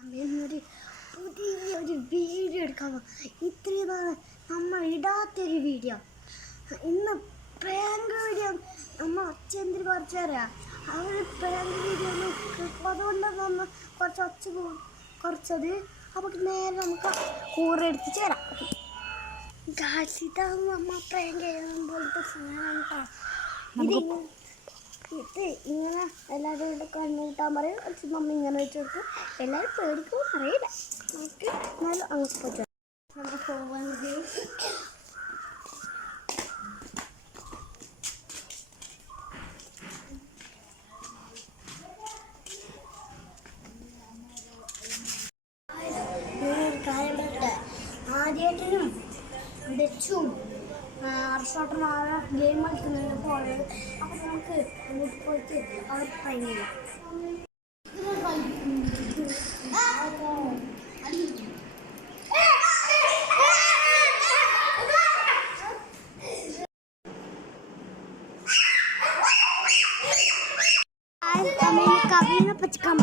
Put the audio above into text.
എന്നൊരു പുതിയൊരു വീഡിയോ എടുക്കാൻ ഇത്രയും നാളെ നമ്മൾ ഇടാത്തൊരു വീഡിയോ. ഇന്ന് പ്രാങ്ക് വീഡിയോ നമ്മ അച്ഛന്തിരി കുറച്ചറിയാം. അവർ പ്രാങ്ക് വീഡിയോ അതുകൊണ്ടാണ് നമ്മൾ കുറച്ച് ഒച്ച കുറച്ചത്. അപ്പോൾ നേരെ നമുക്ക് കൂറെടുത്തിച്ച് വരാം. ഇതാണ് നമ്മൾ പ്രാങ്ക് ചെയ്യാൻ പോലത്തെ സാധനം. ഇത് ഇങ്ങനെ എല്ലാവരും ഇവിടെ കണ്ണൂട്ടാൻ പറയും. മമ്മി ഇങ്ങനെ വെച്ച് കൊടുക്കും. എല്ലാവരും പേടിക്കും അറിയില്ല. നമുക്ക് എന്നാലും അങ്ങോട്ട് പറ്റും. നമ്മൾ പോകുന്നത് കാര്യം പറയട്ടെ. ആദ്യമായിട്ടും വെച്ചും അർഷോട്ടനായ ഗെയിം കളിക്കുന്നതിന് പോലെ. അപ്പോൾ നമുക്ക് അങ്ങോട്ട് പോയിട്ട് അവർ ട്രൈ ചെയ്യാം. കവിനെ പറ്റിക്കാൻ